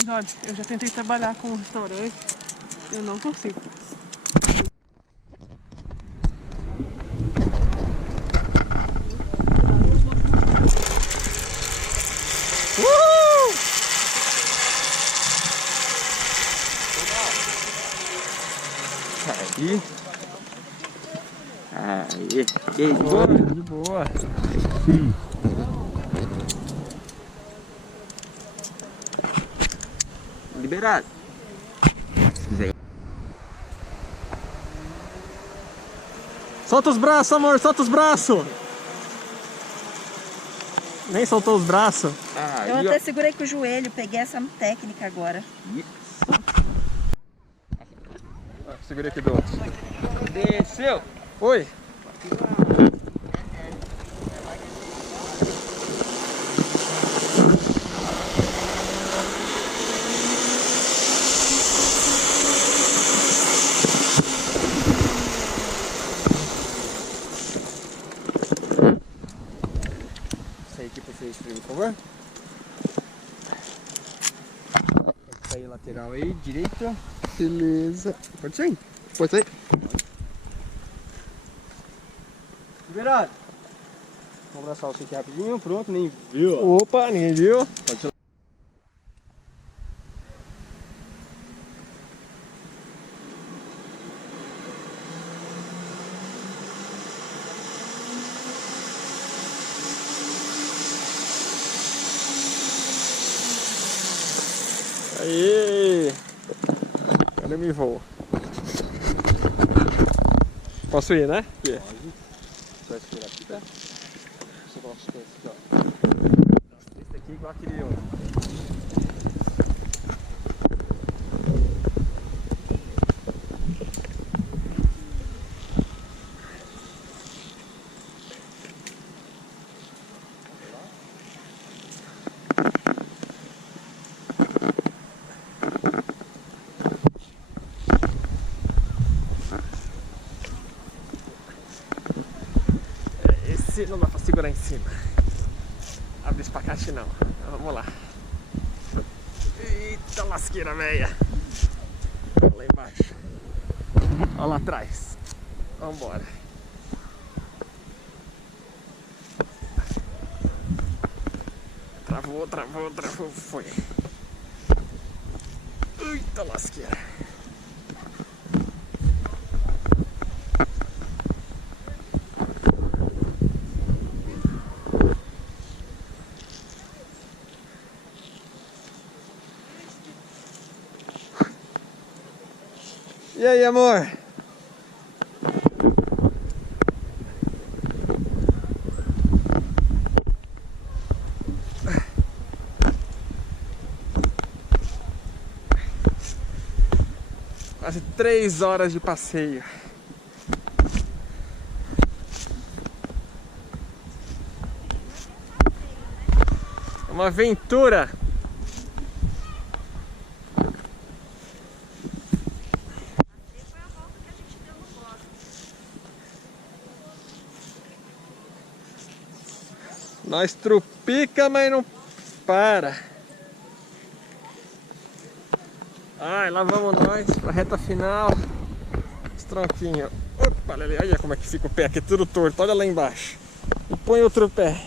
Mas olha, eu já tentei trabalhar com um restaurante, eu não consigo. Aí. Aí. E aí, de boa? De boa. Liberado. Se quiser. Solta os braços, amor, solta os braços. Nem soltou os braços. Aí, Eu ó. até segurei com o joelho, peguei essa técnica agora. Segurei aqui do outro. Desceu. Oi. Isso aí aqui pra vocês, por favor. Pode sair lateral aí, direita. Beleza. Pode ser? Pode ser. Liberado. Vou abraçar você aqui rapidinho, pronto, nem viu. Opa, ninguém viu. Pode ir. Aí. Agora eu me vou. Posso ir, né? Aqui. Você vai segurar aqui, tá? Você coloca esse aqui, ó. Esse aqui igual aquele outro. Esse não dá pra segurar em cima. Abre esse espacate não. Então, vamos lá. Eita lasqueira, velha. Lá embaixo. Olha lá atrás. Vambora. Travou, travou, travou. Foi. Eita lasqueira. E aí, amor? Quase 3 horas de passeio. É uma aventura. Nós trupica, mas não para. Ai, lá vamos nós pra reta final. Os tronquinhos. Opa, olha como é que fica o pé aqui, tudo torto. Olha lá embaixo. E põe outro pé.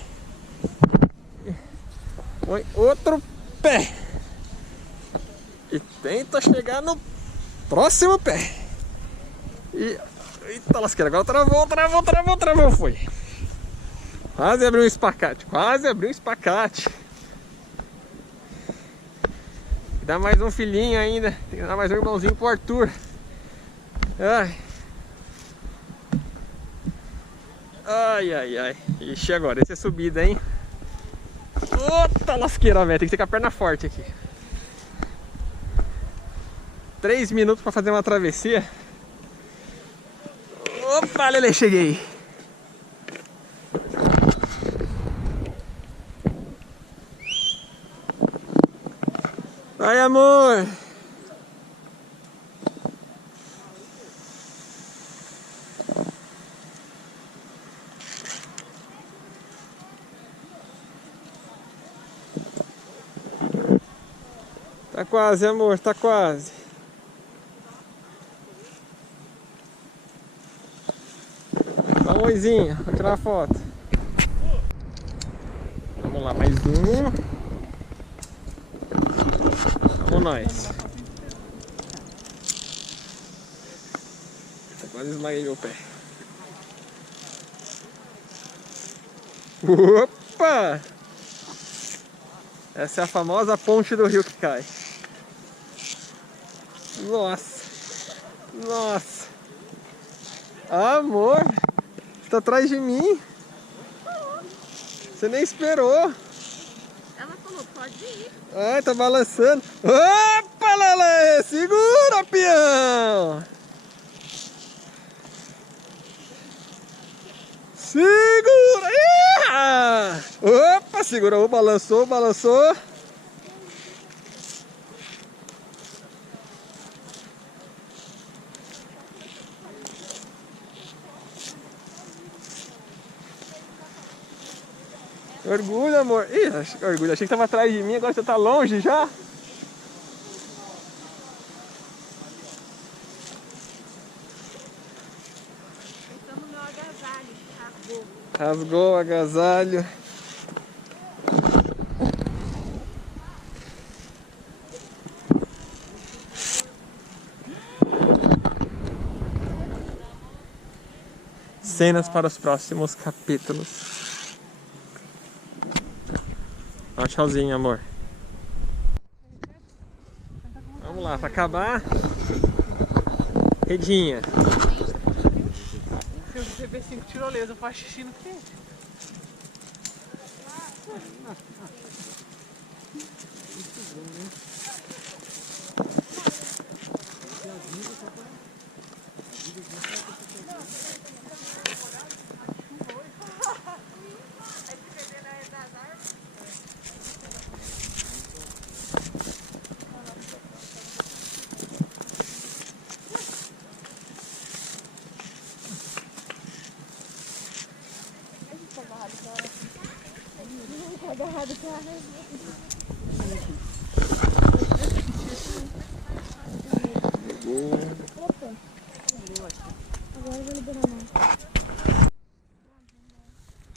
Põe outro pé. E tenta chegar no próximo pé. E... Eita lasqueira, agora travou, travou, travou, travou, foi. Quase abriu um espacate, quase abriu um espacate. Dá mais um filhinho ainda, tem que dar mais um irmãozinho pro Arthur. Ai. Ai, ai, ai. Ixi, agora, esse é subida, hein? Outra lasqueira, velho, tem que ter com a perna forte aqui. 3 minutos pra fazer uma travessia. Opa, Lele, cheguei. Ai, amor! Tá Tá quase, amor, tá quase. Dá um oizinho, vou tirar a foto. Vamos lá, mais um. Vamos nós. Quase esmaguei meu pé. Opa! Essa é a famosa ponte do rio que cai. Nossa! Nossa! Amor! Você tá atrás de mim? Você nem esperou! Ela falou, pode ir. Ai, tá balançando! Opa, Lele! Segura, peão! Segura! Iha! Opa, segurou, balançou, balançou. Orgulho, amor. Ih, orgulho, achei que tava atrás de mim, agora você tá longe já. Estamos no meu agasalho, rasgou. Rasgou o agasalho. Cenas para os próximos capítulos. Dá um tchauzinho, amor. Vamos lá, pra acabar. Redinha. Se você ver 5 tirolesas, eu faço xixi no quente.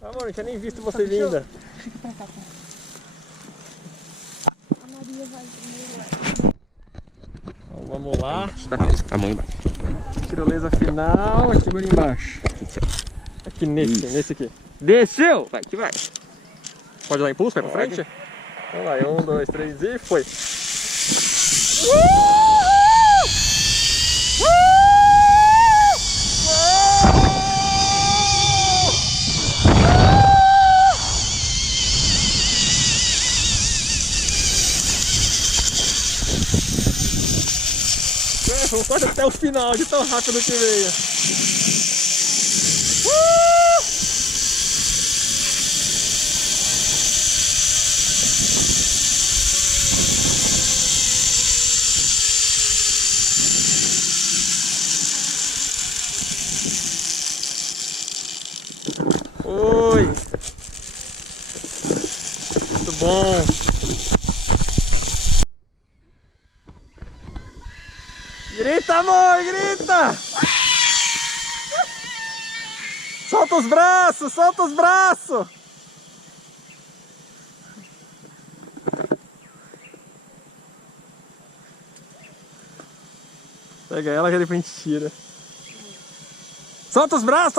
Amor, não tinha nem visto você vinda. Então, vamos lá. A mão embaixo. Tirolesa final, segura embaixo. Aqui nesse aqui. Desceu! Vai que vai. Pode dar impulso, vai pra Pode. frente? Então vai, 1, 2, 3 e foi. Vamos quase até o final, de tão rápido que veio. Oi! Muito bom! Grita, amor, grita! Solta os braços, solta os braços! Pega ela que depois a gente tira. Solta os braços!